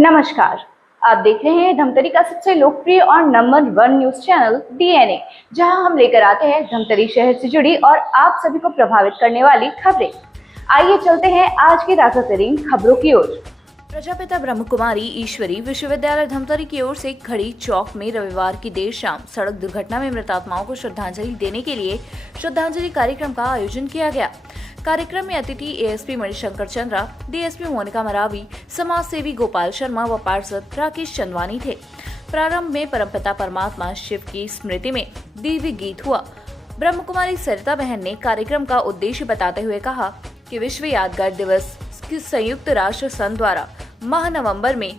नमस्कार। आप देख रहे हैं धमतरी का सबसे लोकप्रिय और नंबर 1 न्यूज चैनल डीएनए, जहां हम लेकर आते हैं धमतरी शहर से जुड़ी और आप सभी को प्रभावित करने वाली खबरें। आइए चलते हैं आज की ताजा तरीन खबरों की ओर। प्रजापिता ब्रह्म कुमारी ईश्वरी विश्वविद्यालय धमतरी की ओर से खड़ी चौक में रविवार की देर शाम सड़क दुर्घटना में मृत आत्माओं को श्रद्धांजलि देने के लिए श्रद्धांजलि कार्यक्रम का आयोजन किया गया। कार्यक्रम में अतिथि एएसपी मणिशंकर चंद्रा, डीएसपी मोनिका मरावी, समाज सेवी गोपाल शर्मा व पार्षद राकेश चंदवानी थे। प्रारंभ में परमपिता परमात्मा शिव की स्मृति में दिव्य गीत हुआ। ब्रह्म कुमारी सरिता बहन ने कार्यक्रम का उद्देश्य बताते हुए कहा कि विश्व यादगार दिवस संयुक्त राष्ट्र संघ द्वारा माह नवंबर में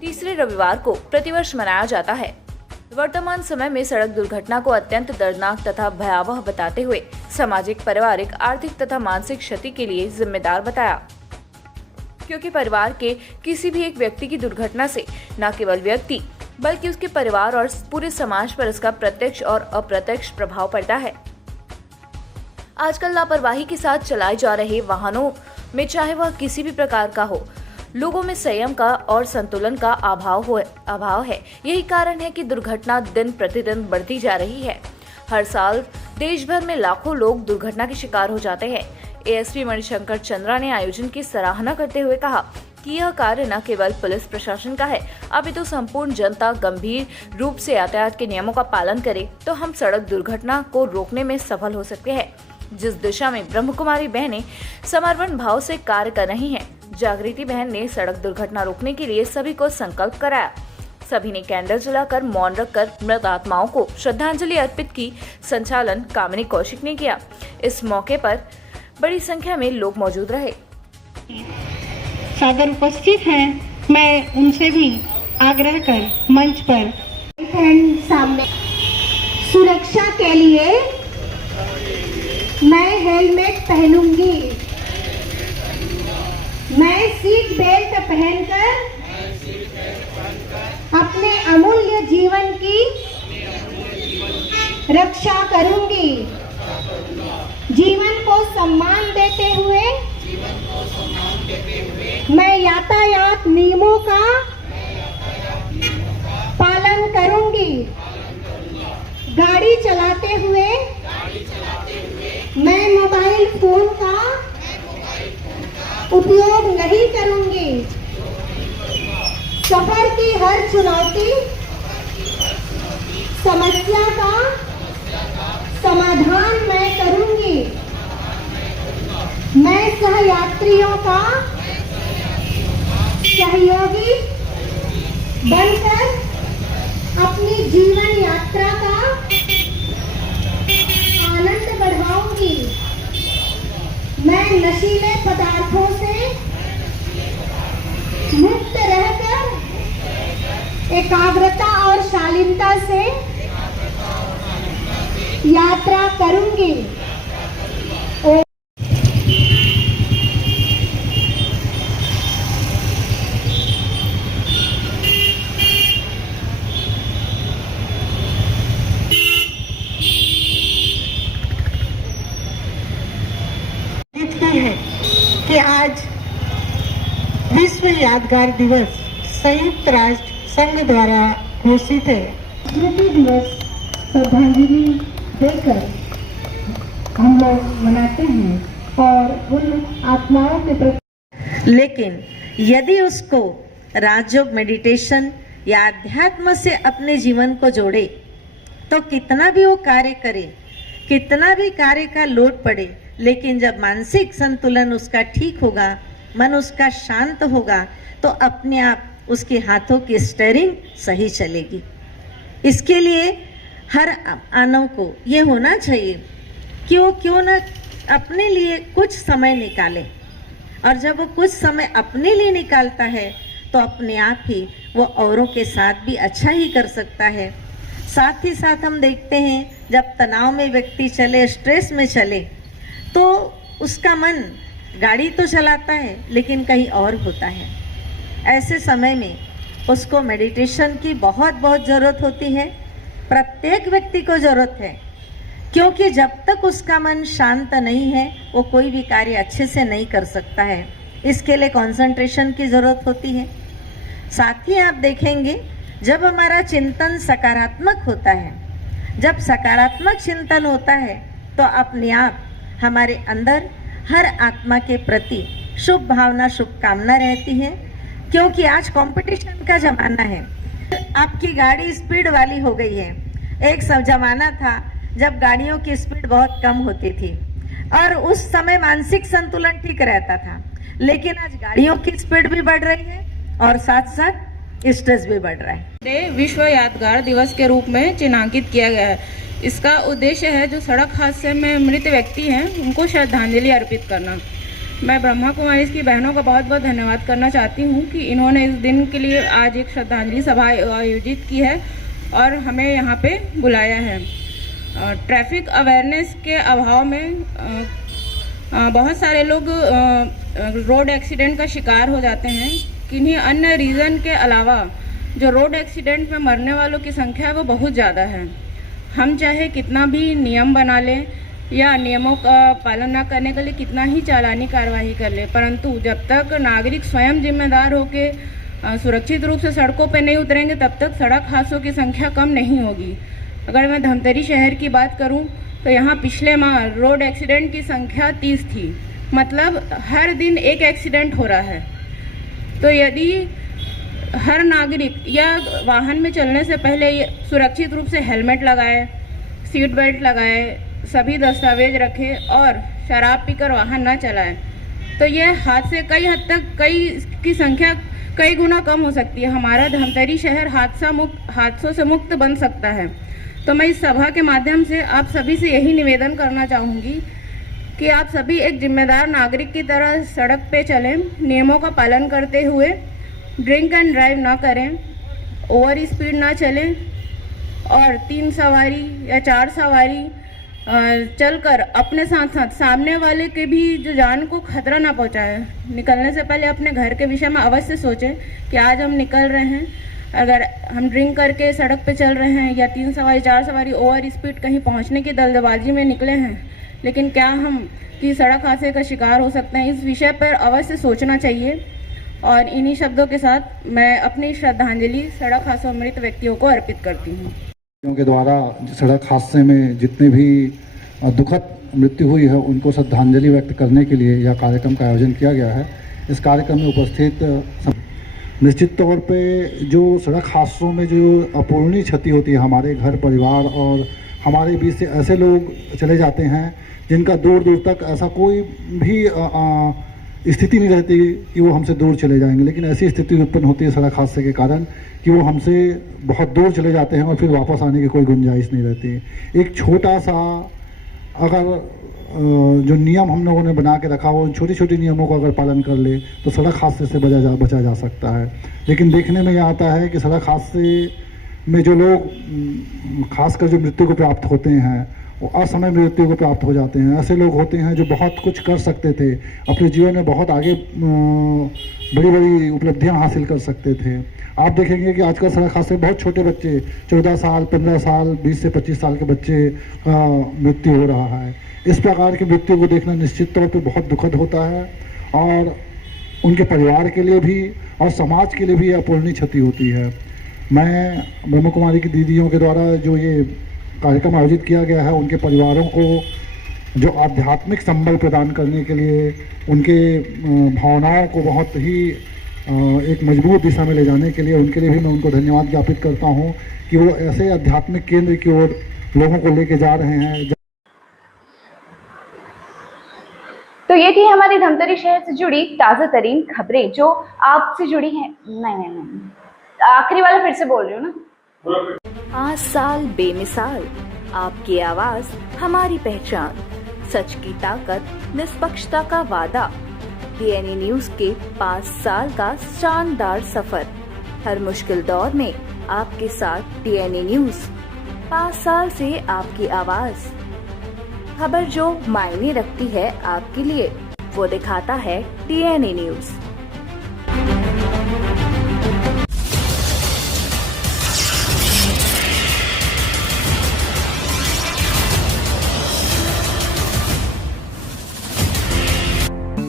तीसरे रविवार को प्रतिवर्ष मनाया जाता है। वर्तमान समय में सड़क दुर्घटना को अत्यंत दर्दनाक तथा भयावह बताते हुए सामाजिक, पारिवारिक, आर्थिक तथा मानसिक क्षति के लिए जिम्मेदार बताया, क्योंकि परिवार के किसी भी एक व्यक्ति की दुर्घटना से न केवल व्यक्ति बल्कि उसके परिवार और पूरे समाज पर इसका प्रत्यक्ष और अप्रत्यक्ष प्रभाव पड़ता है। आजकल लापरवाही के साथ चलाए जा रहे वाहनों में चाहे वह किसी भी प्रकार का हो, लोगों में संयम का और संतुलन का अभाव है। यही कारण है कि दुर्घटना दिन प्रतिदिन बढ़ती जा रही है। हर साल देश भर में लाखों लोग दुर्घटना के शिकार हो जाते हैं। एएसपी मणिशंकर चंद्रा ने आयोजन की सराहना करते हुए कहा कि यह कार्य न केवल पुलिस प्रशासन का है, अपितु संपूर्ण जनता गंभीर रूप से यातायात के नियमों का पालन करे तो हम सड़क दुर्घटना को रोकने में सफल हो सकते हैं। जिस दिशा में ब्रह्म कुमारी बहनें समर्पण भाव से कार्य कर रही हैं, जागृति बहन ने सड़क दुर्घटना रोकने के लिए सभी को संकल्प कराया। सभी ने कैंडल जलाकर मौन रखकर मृत आत्माओं को श्रद्धांजलि अर्पित की। संचालन कामिनी कौशिक ने किया। इस मौके पर बड़ी संख्या में लोग मौजूद रहे। सागर उपस्थित हैं, मैं उनसे भी आग्रह कर मंच पर सामने सुरक्षा के लिए मैं हेलमेट पहनूंगी, मैं सीट बेल्ट पहनकर अपने अमूल्य जीवन की रक्षा करूंगी। जीवन को सम्मान देते हुए मैं यातायात नियमों का पालन करूंगी। गाड़ी चलाते हुए मैं मोबाइल फोन का उपयोग नहीं करूंगी। सफर की हर चुनौती समस्या का समाधान मैं करूंगी। मैं सहयात्रियों का सहयोगी बनकर अपनी जीवन यात्रा का आनंद बढ़ाऊंगी। मैं नशीले पदार्थों से मुक्त रहकर एकाग्रता और शालीनता से यात्रा करूंगी। है कि आज विश्व यादगार दिवस संयुक्त राष्ट्र संघ द्वारा घोषित है। स्मृति दिवस श्रद्धांजलि देकर हम लोग मनाते हैं और उन आत्माओं के प्रति, लेकिन यदि उसको राजयोग, मेडिटेशन या अध्यात्म से अपने जीवन को जोड़े तो कितना भी वो कार्य करे, कितना भी कार्य का लोड पड़े, लेकिन जब मानसिक संतुलन उसका ठीक होगा, मन उसका शांत होगा, तो अपने आप उसके हाथों की स्टीयरिंग सही चलेगी। इसके लिए हर मानव को ये होना चाहिए कि वो क्यों न अपने लिए कुछ समय निकाले, और जब वो कुछ समय अपने लिए निकालता है तो अपने आप ही वो औरों के साथ भी अच्छा ही कर सकता है। साथ ही साथ हम देखते हैं जब तनाव में व्यक्ति चले, स्ट्रेस में चले, तो उसका मन गाड़ी तो चलाता है लेकिन कहीं और होता है। ऐसे समय में उसको मेडिटेशन की बहुत ज़रूरत होती है। प्रत्येक व्यक्ति को ज़रूरत है, क्योंकि जब तक उसका मन शांत नहीं है वो कोई भी कार्य अच्छे से नहीं कर सकता है। इसके लिए कंसंट्रेशन की ज़रूरत होती है। साथ ही आप देखेंगे जब हमारा चिंतन सकारात्मक होता है, जब सकारात्मक चिंतन होता है तो अपने आप हमारे अंदर हर आत्मा के प्रति शुभ भावना, शुभकामना रहती है। क्योंकि आज कंपटीशन का जमाना है, आपकी गाड़ी स्पीड वाली हो गई है। एक सब जमाना था जब गाड़ियों की स्पीड बहुत कम होती थी और उस समय मानसिक संतुलन ठीक रहता था, लेकिन आज गाड़ियों की स्पीड भी बढ़ रही है और साथ साथ स्ट्रेस भी बढ़ रहा है। डे विश्व यादगार दिवस के रूप में चिन्हांकित किया गया है। इसका उद्देश्य है जो सड़क हादसे में मृत व्यक्ति हैं उनको श्रद्धांजलि अर्पित करना। मैं ब्रह्मा कुमारी की बहनों का बहुत बहुत धन्यवाद करना चाहती हूँ कि इन्होंने इस दिन के लिए आज एक श्रद्धांजलि सभा आयोजित की है और हमें यहाँ पे बुलाया है। ट्रैफिक अवेयरनेस के अभाव में बहुत सारे लोग रोड एक्सीडेंट का शिकार हो जाते हैं। किन्हीं अन्य रीज़न के अलावा जो रोड एक्सीडेंट में मरने वालों की संख्या है वो बहुत ज़्यादा है। हम चाहे कितना भी नियम बना लें या नियमों का पालन ना करने के लिए कितना ही चालानी कार्रवाई कर ले, परंतु जब तक नागरिक स्वयं जिम्मेदार होकर सुरक्षित रूप से सड़कों पर नहीं उतरेंगे तब तक सड़क हादसों की संख्या कम नहीं होगी। अगर मैं धमतरी शहर की बात करूं तो यहाँ पिछले माह रोड एक्सीडेंट की संख्या 30 थी, मतलब हर दिन एक एक्सीडेंट हो रहा है। तो यदि हर नागरिक या वाहन में चलने से पहले सुरक्षित रूप से हेलमेट लगाए, सीट बेल्ट लगाए, सभी दस्तावेज रखे और शराब पीकर वाहन न चलाए, तो ये हादसे कई हद तक की संख्या कई गुना कम हो सकती है। हमारा धमतरी शहर हादसों से मुक्त बन सकता है। तो मैं इस सभा के माध्यम से आप सभी से यही निवेदन करना चाहूँगी कि आप सभी एक जिम्मेदार नागरिक की तरह सड़क पे चलें, नियमों का पालन करते हुए ड्रिंक एंड ड्राइव ना करें, ओवर स्पीड ना चलें और 3 सवारी या 4 सवारी चलकर अपने साथ साथ सामने वाले के भी जो जान को खतरा ना पहुंचाए। निकलने से पहले अपने घर के विषय में अवश्य सोचें कि आज हम निकल रहे हैं, अगर हम ड्रिंक करके सड़क पे चल रहे हैं या 3 सवारी 4 सवारी ओवर स्पीड कहीं पहुंचने की दलदबाजी में निकले हैं, लेकिन क्या हम कि सड़क हादसे का शिकार हो सकते हैं, इस विषय पर अवश्य सोचना चाहिए। और इन्हीं शब्दों के साथ मैं अपनी श्रद्धांजलि सड़क हादसों में मृत व्यक्तियों को अर्पित करती हूँ। के द्वारा सड़क हादसे में जितने भी दुखद मृत्यु हुई है उनको श्रद्धांजलि व्यक्त करने के लिए यह कार्यक्रम का आयोजन किया गया है। इस कार्यक्रम में उपस्थित निश्चित तौर पे जो सड़क हादसों में जो अपूर्णीय क्षति होती है, हमारे घर परिवार और हमारे बीच से ऐसे लोग चले जाते हैं जिनका दूर दूर तक ऐसा कोई भी स्थिति नहीं रहती कि वो हमसे दूर चले जाएंगे, लेकिन ऐसी स्थिति उत्पन्न होती है सड़क हादसे के कारण कि वो हमसे बहुत दूर चले जाते हैं और फिर वापस आने की कोई गुंजाइश नहीं रहती। एक छोटा सा अगर जो नियम हम लोगों ने बना के रखा हो, छोटी छोटी नियमों का अगर पालन कर ले तो सड़क हादसे से बचा जा सकता है। लेकिन देखने में यह आता है कि सड़क हादसे में जो लोग खासकर जो मृत्यु को प्राप्त होते हैं वो असमय मृत्यु को प्राप्त हो जाते हैं। ऐसे लोग होते हैं जो बहुत कुछ कर सकते थे, अपने जीवन में बहुत आगे बड़ी बड़ी उपलब्धियां हासिल कर सकते थे। आप देखेंगे कि आजकल सड़क हादसे बहुत छोटे बच्चे 14 साल 15 साल 20 से 25 साल के बच्चे का मृत्यु हो रहा है। इस प्रकार की मृत्यु को देखना निश्चित तौर पर बहुत दुखद होता है और उनके परिवार के लिए भी और समाज के लिए भी अपूर्णीय क्षति होती है। मैं ब्रह्मा कुमारी की दीदियों के द्वारा जो ये कार्यक्रम आयोजित किया गया है, उनके परिवारों को जो आध्यात्मिक संबल प्रदान करने के लिए, उनके भावनाओं को बहुत ही एक मजबूत दिशा में ले जाने के लिए, उनके लिए भी मैं उनको धन्यवाद ज्ञापित करता हूँ कि वो ऐसे आध्यात्मिक केंद्र की ओर लोगों को लेके जा रहे हैं। तो ये थी हमारी धमतरी शहर से जुड़ी ताज़ा तरीन खबरें जो आपसे जुड़ी हैं। नहीं, आखिरी वाला फिर से बोल रही हूँ ना। 5 साल बेमिसाल, आपकी आवाज हमारी पहचान, सच की ताकत, निष्पक्षता का वादा। डीएनए न्यूज के 5 साल का शानदार सफर, हर मुश्किल दौर में आपके साथ डीएनए न्यूज। 5 साल से आपकी आवाज, खबर जो मायने रखती है आपके लिए, वो दिखाता है DNA news.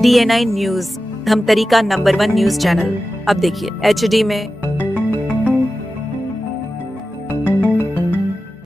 DNI News, Dhamtari का नंबर 1 न्यूज चैनल। अब देखिए HD में।